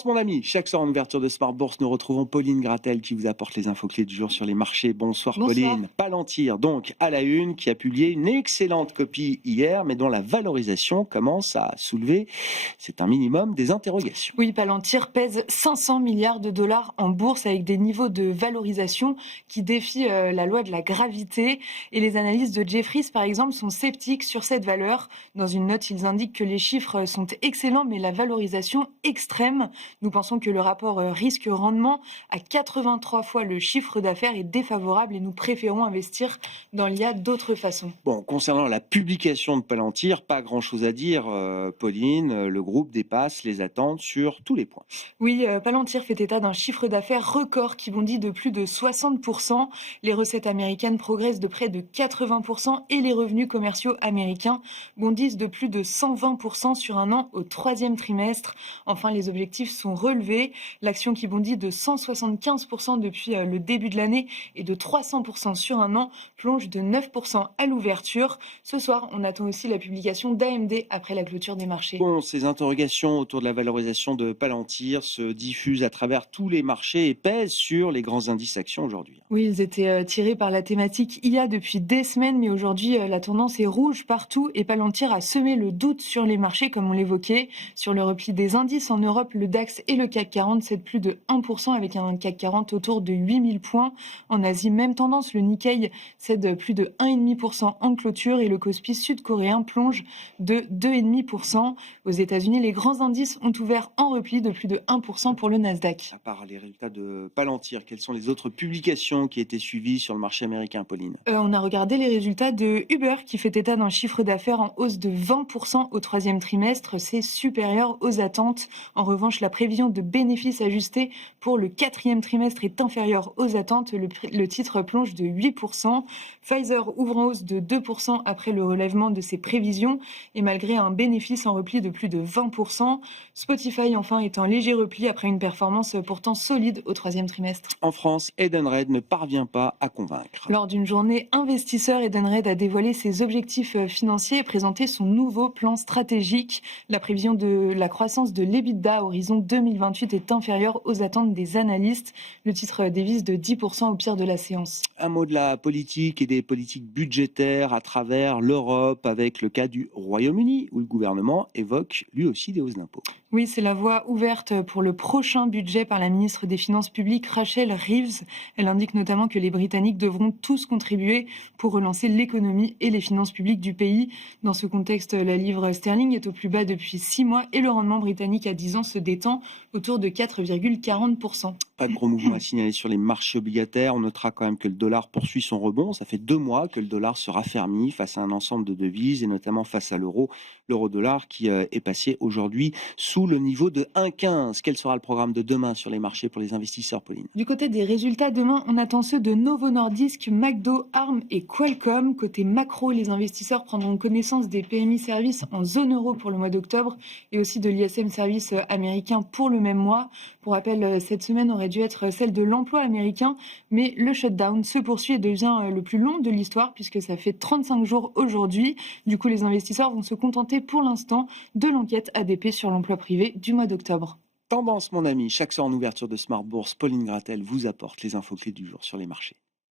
Tendance, mon ami. Chaque soir en ouverture de Smart Bourse, nous retrouvons Pauline Gratel qui vous apporte les infos clés du jour sur les marchés. Bonsoir Bonsoir. Pauline. Palantir, donc à la une, qui a publié une excellente copie hier, mais dont la valorisation commence à soulever, c'est un minimum, des interrogations. Oui, Palantir pèse 500 milliards de dollars en bourse avec des niveaux de valorisation qui défient la loi de la gravité. Et les analystes de Jefferies, par exemple, sont sceptiques sur cette valeur. Dans une note, ils indiquent que les chiffres sont excellents, mais la valorisation extrême. Nous pensons que le rapport risque-rendement à 83 fois le chiffre d'affaires est défavorable et nous préférons investir dans l'IA d'autres façons. Bon, concernant la publication de Palantir, pas grand-chose à dire, Pauline. Le groupe dépasse les attentes sur tous les points. Oui, Palantir fait état d'un chiffre d'affaires record qui bondit de plus de 60%. Les recettes américaines progressent de près de 80% et les revenus commerciaux américains bondissent de plus de 120% sur un an au troisième trimestre. Enfin, les objectifs sont relevés. L'action qui bondit de 175% depuis le début de l'année et de 300% sur un an plonge de 9% à l'ouverture. Ce soir, on attend aussi la publication d'AMD après la clôture des marchés. Bon, ces interrogations autour de la valorisation de Palantir se diffusent à travers tous les marchés et pèsent sur les grands indices actions aujourd'hui. Oui, ils étaient tirés par la thématique IA depuis des semaines, mais aujourd'hui, la tendance est rouge partout et Palantir a semé le doute sur les marchés, comme on l'évoquait. Sur le repli des indices en Europe, le DAX et le CAC 40 cèdent plus de 1% avec un CAC 40 autour de 8000 points. En Asie, même tendance, le Nikkei cède plus de 1,5% en clôture et le Kospi sud-coréen plonge de 2,5%. Aux États-Unis, les grands indices ont ouvert en repli de plus de 1% pour le Nasdaq. À part les résultats de Palantir, quelles sont les autres publications qui étaient suivies sur le marché américain, Pauline? On a regardé les résultats de Uber qui fait état d'un chiffre d'affaires en hausse de 20% au troisième trimestre. C'est supérieur aux attentes. En revanche, la prévision de bénéfices ajustés pour le quatrième trimestre est inférieure aux attentes. Le titre plonge de 8%. Pfizer ouvre en hausse de 2% après le relèvement de ses prévisions et malgré un bénéfice en repli de plus de 20%. Spotify, enfin, est en léger repli après une performance pourtant solide au troisième trimestre. En France, Edenred ne parvient pas à convaincre. Lors d'une journée investisseur, Edenred a dévoilé ses objectifs financiers et présenté son nouveau plan stratégique. La prévision de la croissance de l'EBITDA à horizon 2028 est inférieure aux attentes des analystes. Le titre dévisse de 10% au pire de la séance. Un mot de la politique et des politiques budgétaires à travers l'Europe, avec le cas du Royaume-Uni, où le gouvernement évoque lui aussi des hausses d'impôts. Oui, c'est la voie ouverte pour le prochain budget par la ministre des Finances publiques, Rachel Reeves. Elle indique notamment que les Britanniques devront tous contribuer pour relancer l'économie et les finances publiques du pays. Dans ce contexte, la livre sterling est au plus bas depuis 6 mois et le rendement britannique à 10 ans se détend autour de 4,40%. Pas de gros mouvements à signaler sur les marchés obligataires. On notera quand même que le dollar poursuit son rebond. Ça fait 2 mois que le dollar se raffermit face à un ensemble de devises et notamment face à l'euro. L'euro-dollar qui est passé aujourd'hui sous le niveau de 1,15. Quel sera le programme de demain sur les marchés pour les investisseurs, Pauline? Du côté des résultats, demain, on attend ceux de Novo Nordisk, McDo, Arm et Qualcomm. Côté macro, les investisseurs prendront connaissance des PMI services en zone euro pour le mois d'octobre et aussi de l'ISM service américain pour le même mois. Pour rappel, cette semaine aurait dû être celle de l'emploi américain, mais le shutdown se poursuit et devient le plus long de l'histoire puisque ça fait 35 jours aujourd'hui. Du coup, les investisseurs vont se contenter pour l'instant de l'enquête ADP sur l'emploi privé du mois d'octobre. Tendance, mon ami. Chaque soir en ouverture de Smart Bourse, Pauline Gratel vous apporte les infos clés du jour sur les marchés.